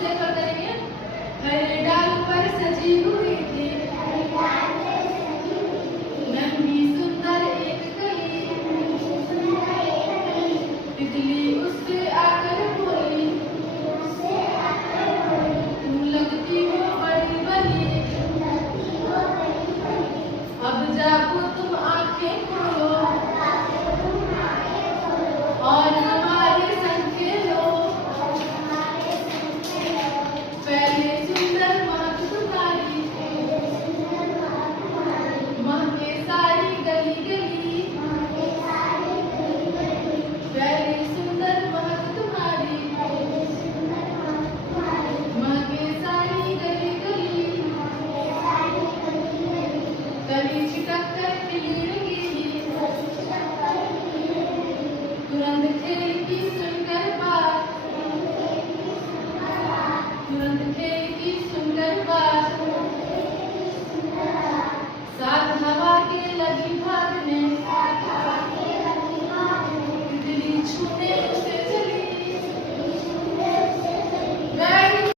से कर करेंगे। हरे डाल पर सजी हुई थी नन्ही सुंदर एक कली, तितली उससे आकर बोली तुम लगती हो बड़ी भली, अब जागो तुम आंखें खोलो और हमारे संग खेलो। पहले सुंदर महक तुम्हारी महके सारी गली गली, पहले सुंदर महक तुम्हारी महके सारी गली गली, कली छिटक कर खिली रंगीली, तुरंत खेल की सुनकर बात, तुरंत खेल की सुनकर बात, साथ हवा के लगी भागने, तितली छूने